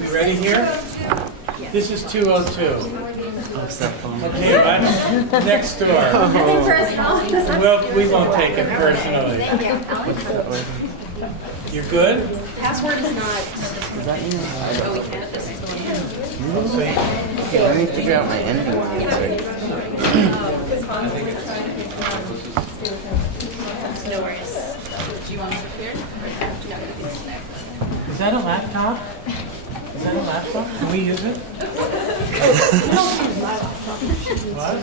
You ready here? This is 202. Okay, right next door. Well, we won't take it personally. You're good? Password is not. Oh, we can't. This is the one. Let me figure out my ending. No worries. Do you want me to clear? Is that a laptop? Is that a laptop? Can we use it? What?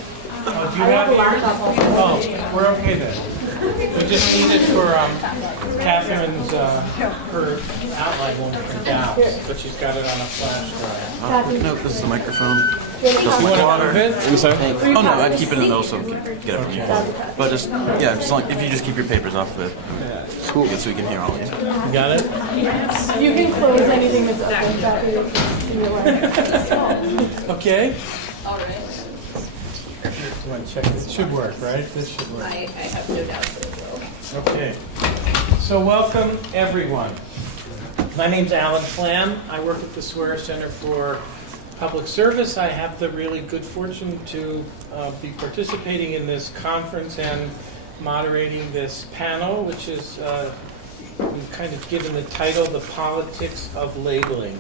Oh, do you have yours? Oh, we're okay then. We just need it for Catherine's her outline won't print out, but she's got it on a flash drive. No, this is the microphone. You want to move it? Oh no, I'd keep it in those so we can get it from you. But just just like if you just keep your papers off of it, cool. Good, so we can hear all of you. You got it? You can close anything that's open that in your life. Okay. All right. You want to check this? Should work, right? This should work. I have no doubt that it will. Okay. So welcome everyone. My name's Alan Flam. I work at the Swearer Center for Public Service. I have the really good fortune to be participating in this conference and moderating this panel, which is we've kind of given the title, The Politics of Labeling.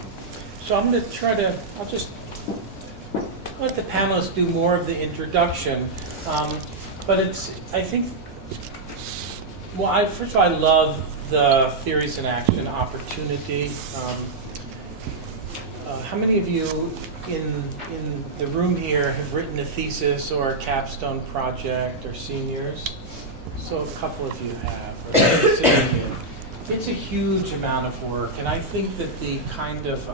So I'm going to I'll just let the panelists do more of the introduction. But I think, first of all, I love the theories in action opportunity. How many of you in the room here have written a thesis or a capstone project or seniors? So a couple of you have. It's a huge amount of work, and I think that the kind of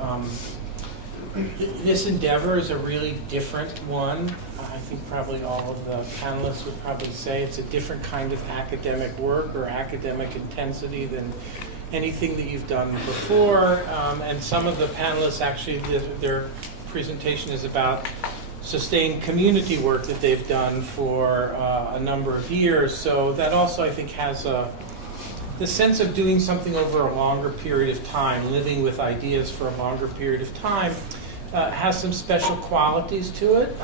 this endeavor is a really different one. I think probably all of the panelists would probably say it's a different kind of academic work or academic intensity than anything that you've done before. And some of the panelists actually, their presentation is about sustained community work that they've done for a number of years. So that also, I think, has the sense of doing something over a longer period of time, living with ideas for a longer period of time, has some special qualities to it.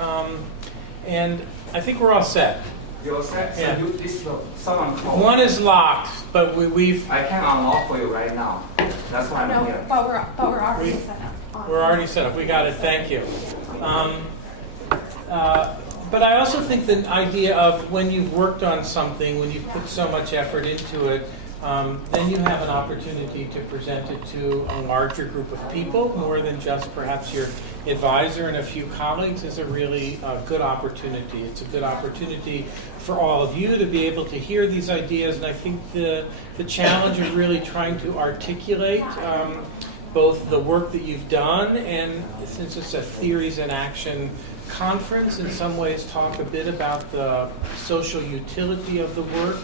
And I think we're all set. You're set? Yeah. So this is someone called. One is locked, but we've... I can unlock for you right now. That's why I'm here. But we're already set up. We're already set up. We got it. Thank you. But I also think the idea of when you've worked on something, when you've put so much effort into it, then you have an opportunity to present it to a larger group of people, more than just perhaps your advisor and a few colleagues, is a really good opportunity. It's a good opportunity for all of you to be able to hear these ideas, and I think the challenge is really trying to articulate both the work that you've done, and since it's a theories in action conference, in some ways talk a bit about the social utility of the work.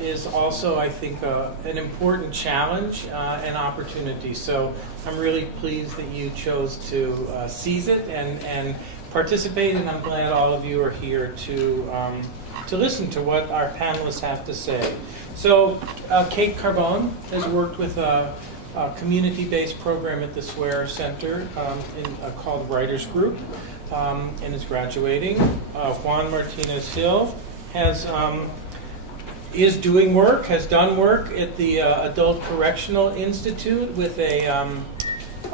Is also, I think, an important challenge and opportunity. So I'm really pleased that you chose to seize it and participate, and I'm glad all of you are here to listen to what our panelists have to say. So Kate Carbone has worked with a community-based program at the Swearer Center called Writers Group and is graduating. Juan Martinez-Hill has done work at the Adult Correctional Institute with a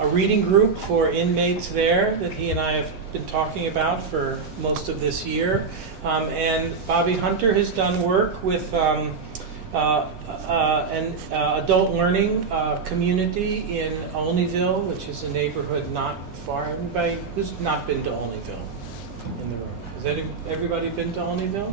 reading group for inmates there that he and I have been talking about for most of this year. And Bobby Hunter has done work with an adult learning community in Olneyville, which is a neighborhood not far. Everybody who's not been to Olneyville in the room? Has everybody been to Olneyville?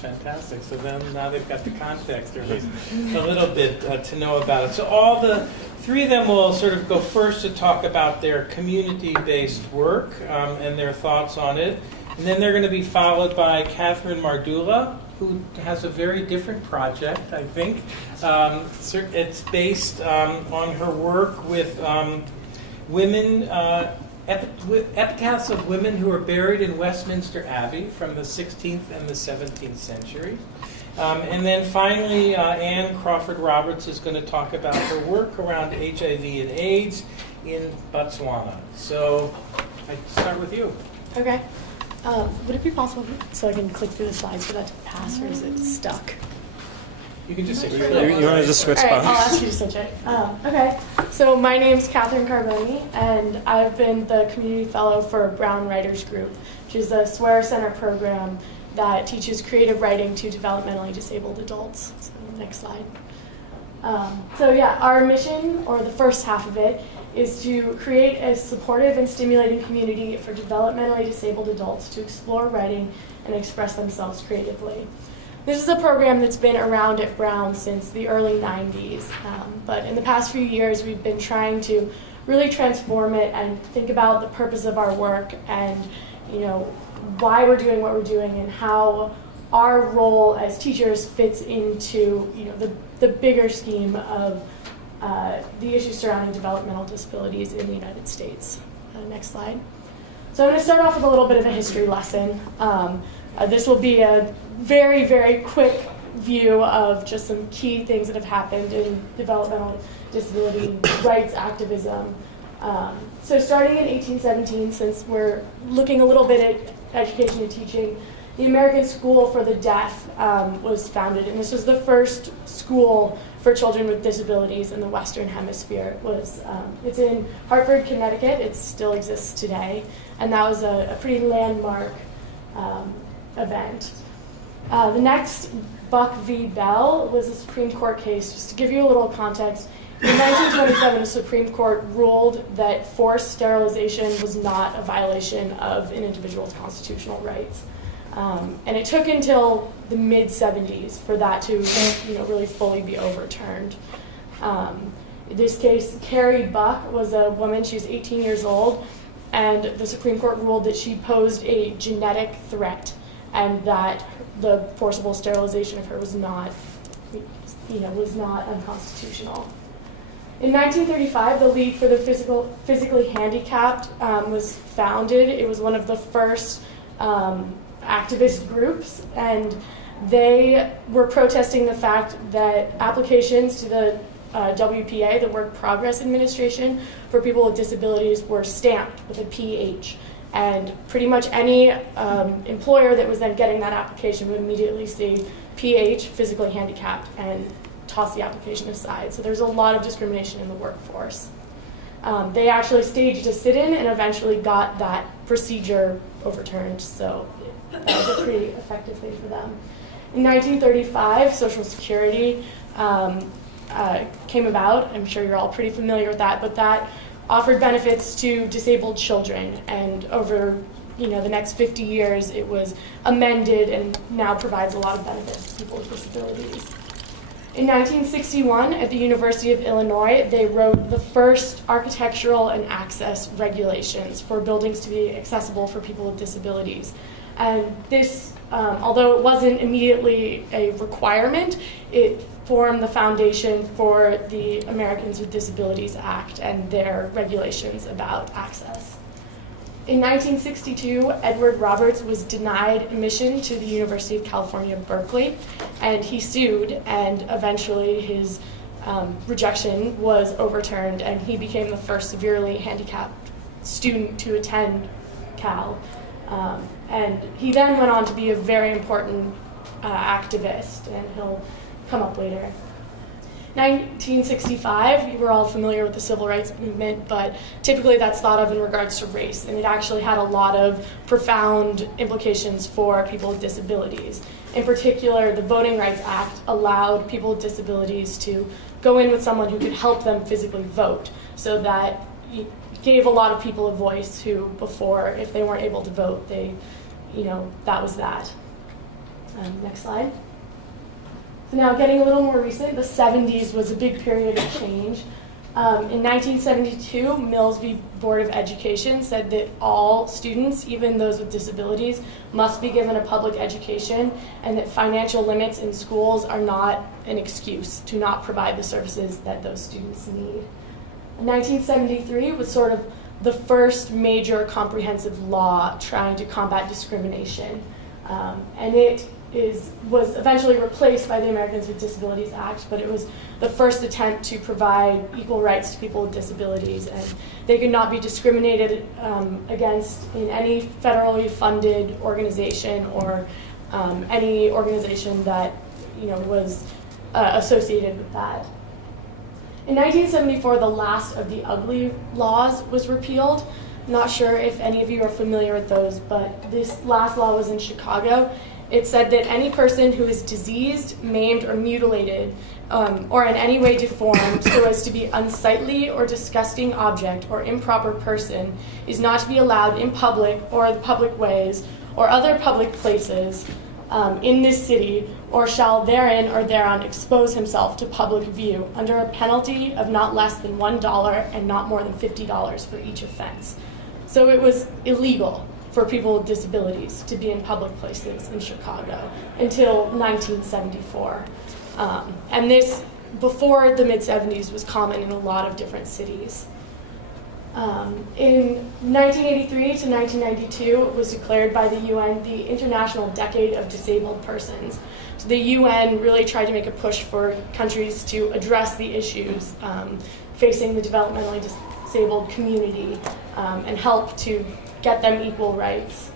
Fantastic. So then now they've got the context, or at least a little bit to know about it. So all the three of them will sort of go first to talk about their community-based work and their thoughts on it. And then they're going to be followed by Catherine Mardula, who has a very different project, I think. It's based on her work with women, epitaphs of women who are buried in Westminster Abbey from the 16th and the 17th century. And then finally, Anne Crawford-Roberts is going to talk about her work around HIV and AIDS in Botswana. So I start with you. Okay. Would it be possible so I can click through the slides for that to pass, or is it stuck? You can just say You want to just switch All right, I'll spots? ask you to switch it. Okay, so my name's Catherine Carbone, and I've been the Community Fellow for Brown Writers Group, which is a Swear Center program that teaches creative writing to developmentally disabled adults. So next slide. So yeah, our mission, or the first half of it, is to create a supportive and stimulating community for developmentally disabled adults to explore writing and express themselves creatively. This is a program that's been around at Brown since the early 90s, but in the past few years we've been trying to really transform it and think about the purpose of our work and, you know, why we're doing what we're doing and how our role as teachers fits into, you know, the bigger scheme of the issues surrounding developmental disabilities in the United States. Next slide. So I'm going to start off with a little bit of a history lesson. This will be a very, very quick view of just some key things that have happened in developmental disability rights activism. So starting in 1817, since we're looking a little bit at education and teaching, the American School for the Deaf was founded, and this was the first school for children with disabilities in the Western Hemisphere. It's in Hartford, Connecticut. It still exists today, and that was a pretty landmark event. The next, Buck v. Bell, was a Supreme Court case. Just to give you a little context, in 1927, the Supreme Court ruled that forced sterilization was not a violation of an individual's constitutional rights. And it took until the mid-70s for that to really fully be overturned. In this case, Carrie Buck was a woman. She was 18 years old, and the Supreme Court ruled that she posed a genetic threat and that the forcible sterilization of her was not unconstitutional. In 1935, the League for the Physically Handicapped was founded. It was one of the first activist groups, and they were protesting the fact that applications to the WPA, the Work Progress Administration, for people with disabilities were stamped with a PH. And pretty much any employer that was then getting that application would immediately see PH, physically handicapped, and toss the application aside. So there's a lot of discrimination in the workforce. They actually staged a sit-in and eventually got that procedure overturned. So that was a pretty effective thing for them. In 1935, Social Security came about. I'm sure you're all pretty familiar with that, but that offered benefits to disabled children, and over the next 50 years it was amended and now provides a lot of benefits to people with disabilities. In 1961, at the University of Illinois, they wrote the first architectural and access regulations for buildings to be accessible for people with disabilities. And this, although it wasn't immediately a requirement, it formed the foundation for the Americans with Disabilities Act and their regulations about access. In 1962, Edward Roberts was denied admission to the University of California, Berkeley, and he sued, and eventually his rejection was overturned, and he became the first severely handicapped student to attend Cal. And he then went on to be a very important activist, and he'll come up later. 1965, you were all familiar with the civil rights movement, but typically that's thought of in regards to race, and it actually had a lot of profound implications for people with disabilities. In particular, the Voting Rights Act allowed people with disabilities to go in with someone who could help them physically vote, so that it gave a lot of people a voice who before, if they weren't able to vote, that was that. Next slide. So now getting a little more recent, the 70s was a big period of change. In 1972, Mills v. Board of Education said that all students, even those with disabilities, must be given a public education, and that financial limits in schools are not an excuse to not provide the services that those students need. 1973 was sort of the first major comprehensive law trying to combat discrimination. And it was eventually replaced by the Americans with Disabilities Act, but it was the first attempt to provide equal rights to people with disabilities, and they could not be discriminated against in any federally funded organization or any organization that was associated with that. In 1974, the last of the ugly laws was repealed. I'm not sure if any of you are familiar with those, but this last law was in Chicago. It said that any person who is diseased, maimed, or mutilated, or in any way deformed so as to be unsightly or disgusting object or improper person is not to be allowed in public or the public ways or other public places in this city, or shall therein or thereon expose himself to public view under a penalty of not less than $1 and not more than $50 for each offense. So it was illegal for people with disabilities to be in public places in Chicago until 1974. And this, before the mid-70s, was common in a lot of different cities. In 1983 to 1992, it was declared by the UN the International Decade of Disabled Persons. So the UN really tried to make a push for countries to address the issues facing the developmentally disabled community and help to get them equal rights.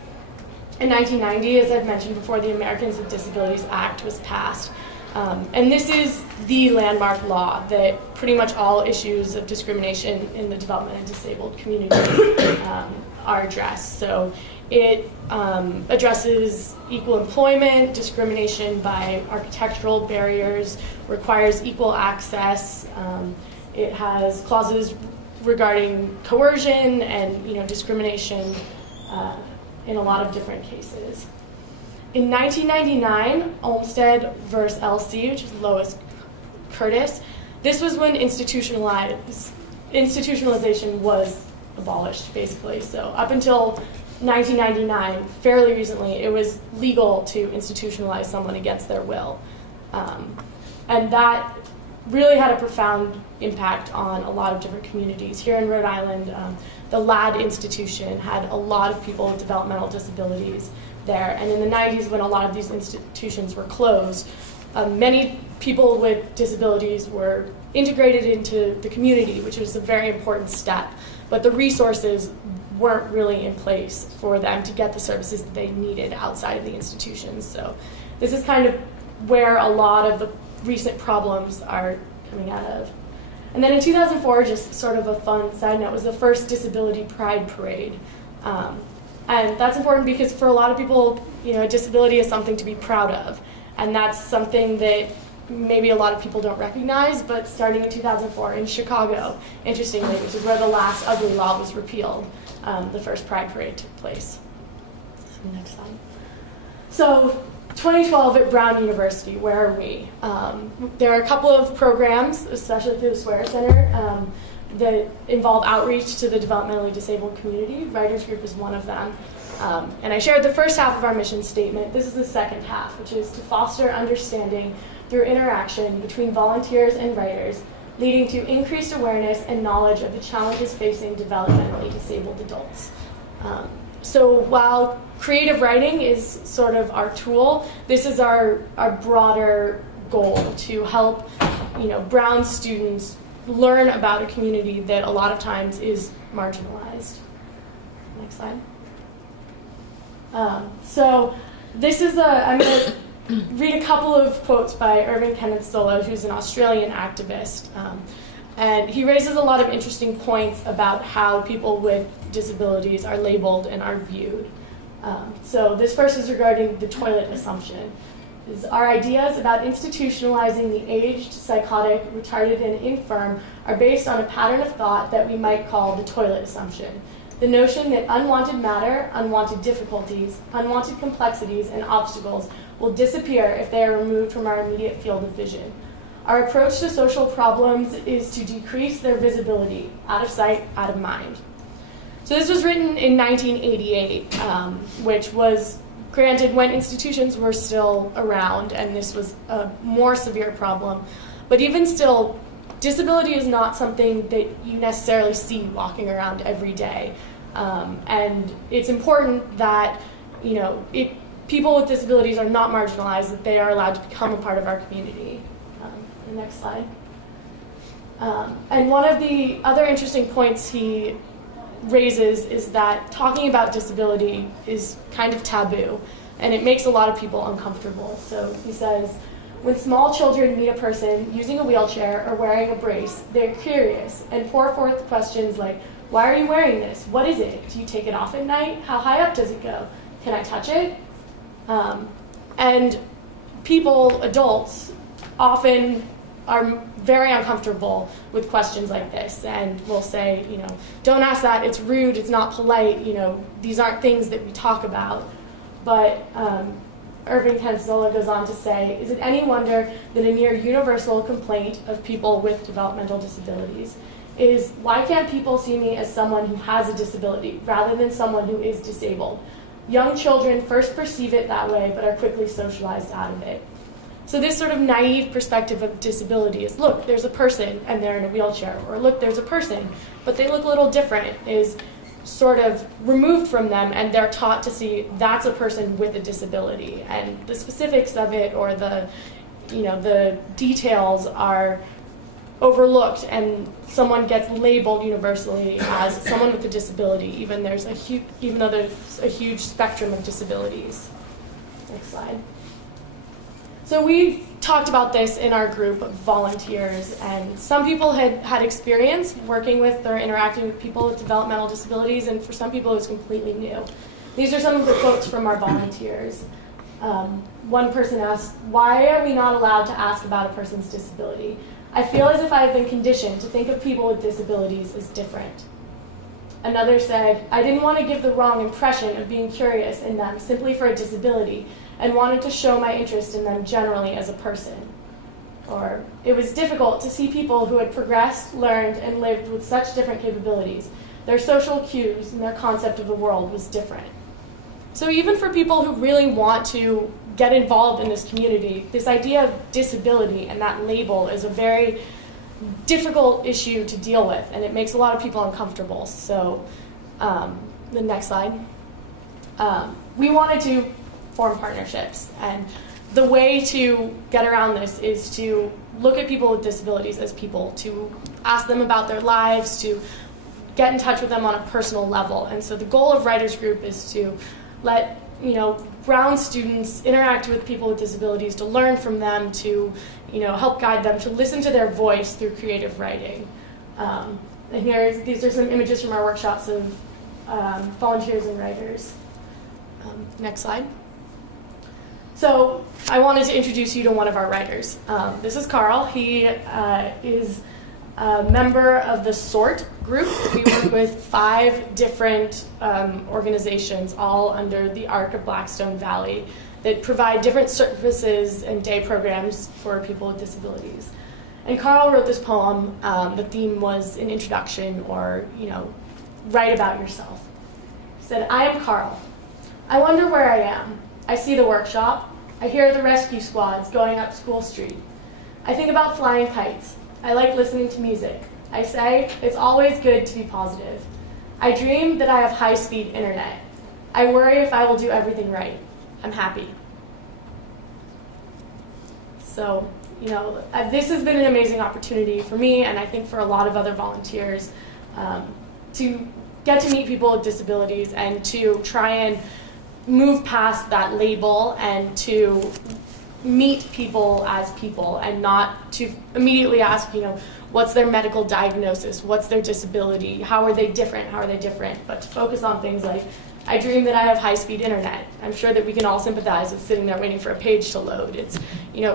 In 1990, as I've mentioned before, the Americans with Disabilities Act was passed. And this is the landmark law that pretty much all issues of discrimination in the developmentally disabled community are addressed. So it addresses equal employment, discrimination by architectural barriers, requires equal access. It has clauses regarding coercion and discrimination in a lot of different cases. In 1999, Olmsted versus LC, which is Lois Curtis, this was when institutionalization was abolished, basically. So up until 1999, fairly recently, it was legal to institutionalize someone against their will. And that really had a profound impact on a lot of different communities. Here in Rhode Island, the LAD institution had a lot of people with developmental disabilities there. And in the 90s, when a lot of these institutions were closed, many people with disabilities were integrated into the community, which was a very important step. But the resources weren't really in place for them to get the services that they needed outside of the institutions. So this is kind of where a lot of the recent problems are coming out of. And then in 2004, just sort of a fun side note, was the first Disability Pride Parade. And that's important because for a lot of people, a disability is something to be proud of. And that's something that maybe a lot of people don't recognize, but starting in 2004 in Chicago, interestingly, which is where the last ugly law was repealed, the first Pride Parade took place. Next slide. So 2012 at Brown University, where are we? There are a couple of programs, especially through the Swear Center, that involve outreach to the developmentally disabled community. Writers Group is one of them. And I shared the first half of our mission statement. This is the second half, which is to foster understanding through interaction between volunteers and writers, leading to increased awareness and knowledge of the challenges facing developmentally disabled adults. So while creative writing is sort of our tool, this is our broader goal to help Brown students learn about a community that a lot of times is marginalized. Next slide. So this is I'm going to read a couple of quotes by Irving Kenneth Solo, who's an Australian activist. And he raises a lot of interesting points about how people with disabilities are labeled and are viewed. So this first is regarding the toilet assumption. Our ideas about institutionalizing the aged, psychotic, retarded, and infirm are based on a pattern of thought that we might call the toilet assumption. The notion that unwanted matter, unwanted difficulties, unwanted complexities, and obstacles will disappear if they are removed from our immediate field of vision. Our approach to social problems is to decrease their visibility, out of sight, out of mind. So this was written in 1988, which was granted when institutions were still around, and this was a more severe problem. But even still, disability is not something that you necessarily see walking around every day. And it's important that, people with disabilities are not marginalized, that they are allowed to become a part of our community. The next slide. And one of the other interesting points he raises is that talking about disability is kind of taboo, and it makes a lot of people uncomfortable. So he says, when small children meet a person using a wheelchair or wearing a brace, they're curious and pour forth questions like, why are you wearing this? What is it? Do you take it off at night? How high up does it go? Can I touch it? And people, adults, often are very uncomfortable with questions like this and will say, don't ask that, it's rude, it's not polite, these aren't things that we talk about. But Irving Penzola goes on to say, is it any wonder that a near universal complaint of people with developmental disabilities is, why can't people see me as someone who has a disability rather than someone who is disabled? Young children first perceive it that way, but are quickly socialized out of it. So this sort of naive perspective of disability is, look, there's a person and they're in a wheelchair, or look, there's a person, but they look a little different, is sort of removed from them, and they're taught to see that's a person with a disability. And the specifics of it, or the details are overlooked, and someone gets labeled universally as someone with a disability, even though there's a huge spectrum of disabilities. Next slide. So we talked about this in our group of volunteers, and some people had experience working with or interacting with people with developmental disabilities, and for some people it was completely new. These are some of the quotes from our volunteers. One person asked, why are we not allowed to ask about a person's disability? I feel as if I have been conditioned to think of people with disabilities as different. Another said, I didn't want to give the wrong impression of being curious in them simply for a disability, and wanted to show my interest in them generally as a person. Or, it was difficult to see people who had progressed, learned, and lived with such different capabilities. Their social cues and their concept of the world was different. So even for people who really want to get involved in this community, this idea of disability and that label is a very difficult issue to deal with, and it makes a lot of people uncomfortable. So, the next slide. We wanted to form partnerships, and the way to get around this is to look at people with disabilities as people, to ask them about their lives, to get in touch with them on a personal level. And so the goal of Writers Group is to let Brown students interact with people with disabilities, to learn from them, to help guide them, to listen to their voice through creative writing. And these are some images from our workshops of volunteers and writers. Next slide. So I wanted to introduce you to one of our writers. This is Carl. He is a member of the SORT group. We work with 5 different organizations, all under the arc of Blackstone Valley, that provide different services and day programs for people with disabilities. And Carl wrote this poem. The theme was an introduction, or, write about yourself. He said, I am Carl. I wonder where I am. I see the workshop. I hear the rescue squads going up School Street. I think about flying kites. I like listening to music. I say, it's always good to be positive. I dream that I have high-speed internet. I worry if I will do everything right. I'm happy. So, this has been an amazing opportunity for me, and I think for a lot of other volunteers, to get to meet people with disabilities and to try and move past that label and to meet people as people, and not to immediately ask, what's their medical diagnosis, what's their disability, how are they different, but to focus on things like, I dream that I have high-speed internet. I'm sure that we can all sympathize with sitting there waiting for a page to load. It's,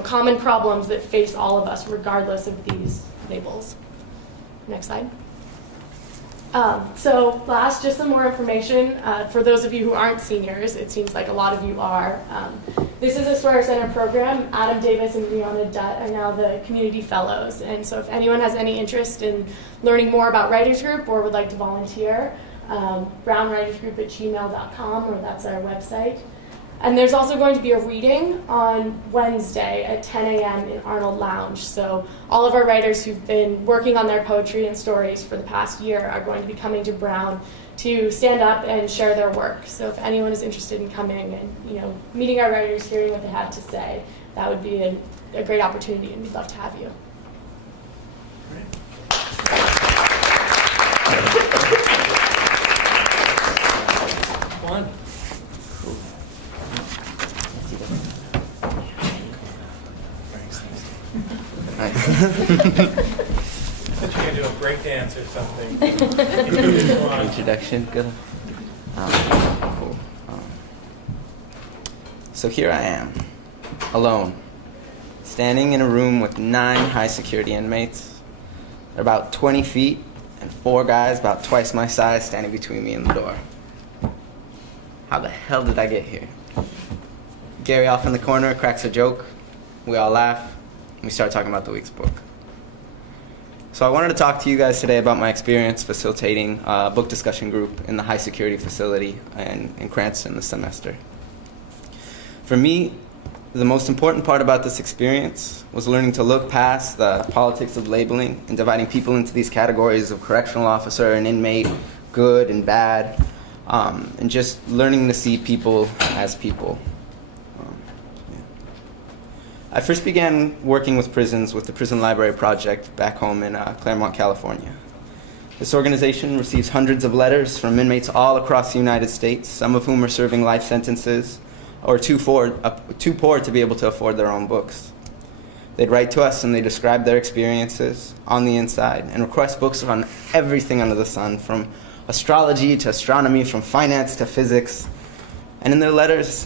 common problems that face all of us regardless of these labels. Next slide. So last, just some more information. For those of you who aren't seniors, it seems like a lot of you are. This is a Swear Center program. Adam Davis and Brianna Dutt are now the community fellows. And so if anyone has any interest in learning more about Writers Group or would like to volunteer, brownwritersgroup@gmail.com, or that's our website. And there's also going to be a reading on Wednesday at 10 a.m. in Arnold Lounge. So all of our writers who've been working on their poetry and stories for the past year are going to be coming to Brown to stand up and share their work. So if anyone is interested in coming and meeting our writers, hearing what they have to say, that would be a great opportunity, and we'd love to have you. Juan. I thought you were going to do a break dance or something. Introduction, good. Cool. So here I am, alone, standing in a room with 9 high security inmates. They're about 20 feet, and 4 guys about twice my size standing between me and the door. How the hell did I get here? Gary off in the corner cracks a joke. We all laugh, and we start talking about the week's book. So I wanted to talk to you guys today about my experience facilitating a book discussion group in the high security facility in Cranston this semester. For me, the most important part about this experience was learning to look past the politics of labeling and dividing people into these categories of correctional officer and inmate, good and bad, and just learning to see people as people. I first began working with prisons with the Prison Library Project back home in Claremont, California. This organization receives hundreds of letters from inmates all across the United States, some of whom are serving life sentences or too poor to be able to afford their own books. They'd write to us and they describe their experiences on the inside and request books on everything under the sun, from astrology to astronomy, from finance to physics. And in their letters,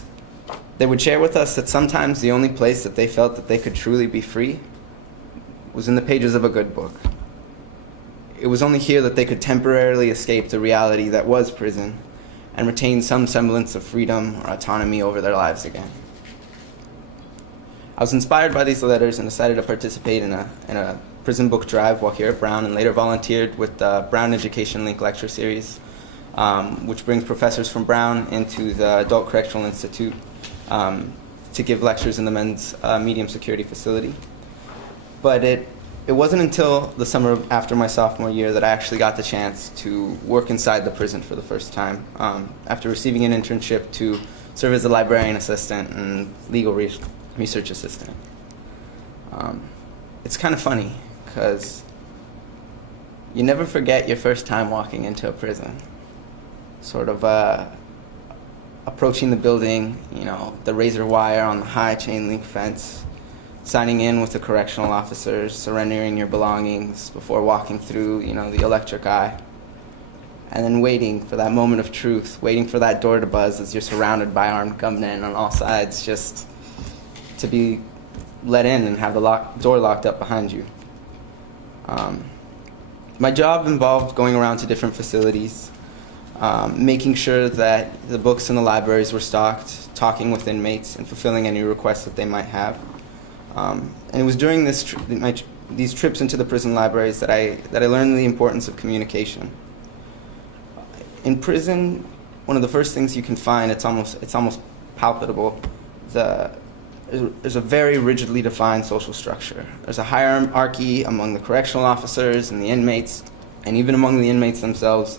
they would share with us that sometimes the only place that they felt that they could truly be free was in the pages of a good book. It was only here that they could temporarily escape the reality that was prison and retain some semblance of freedom or autonomy over their lives again. I was inspired by these letters and decided to participate in a prison book drive while here at Brown, and later volunteered with the Brown Education Link lecture series, which brings professors from Brown into the Adult Correctional Institute to give lectures in the men's medium security facility. But it wasn't until the summer after my sophomore year that I actually got the chance to work inside the prison for the first time, after receiving an internship to serve as a librarian assistant and legal research assistant. It's kind of funny, because you never forget your first time walking into a prison. Sort of approaching the building, the razor wire on the high chain link fence, signing in with the correctional officers, surrendering your belongings before walking through, the electric eye, and then waiting for that moment of truth, waiting for that door to buzz as you're surrounded by armed gunmen on all sides, just to be let in and have the door locked up behind you. My job involved going around to different facilities, making sure that the books in the libraries were stocked, talking with inmates, and fulfilling any requests that they might have. And it was during these trips into the prison libraries that I learned the importance of communication. In prison, one of the first things you can find, it's almost palpable, there's a very rigidly defined social structure. There's a hierarchy among the correctional officers and the inmates, and even among the inmates themselves.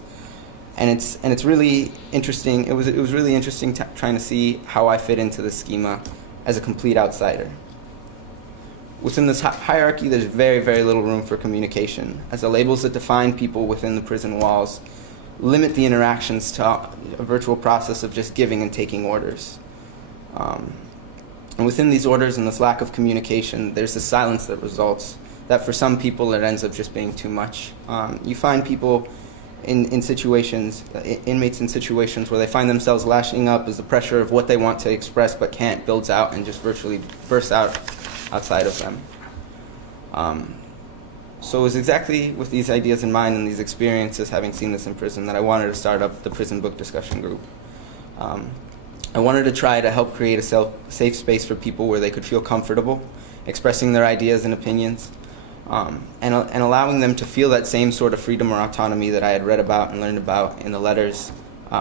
And it's really interesting. It was really interesting trying to see how I fit into the schema as a complete outsider. Within this hierarchy, there's very, very little room for communication, as the labels that define people within the prison walls limit the interactions to a virtual process of just giving and taking orders. And within these orders and this lack of communication, there's the silence that results, that for some people it ends up just being too much. You find people in situations, inmates in situations where they find themselves lashing up as the pressure of what they want to express but can't builds out and just virtually bursts out outside of them. So it was exactly with these ideas in mind and these experiences, having seen this in prison, that I wanted to start up the prison book discussion group. I wanted to try to help create a safe space for people where they could feel comfortable expressing their ideas and opinions, and allowing them to feel that same sort of freedom or autonomy that I had read about and learned about in the letters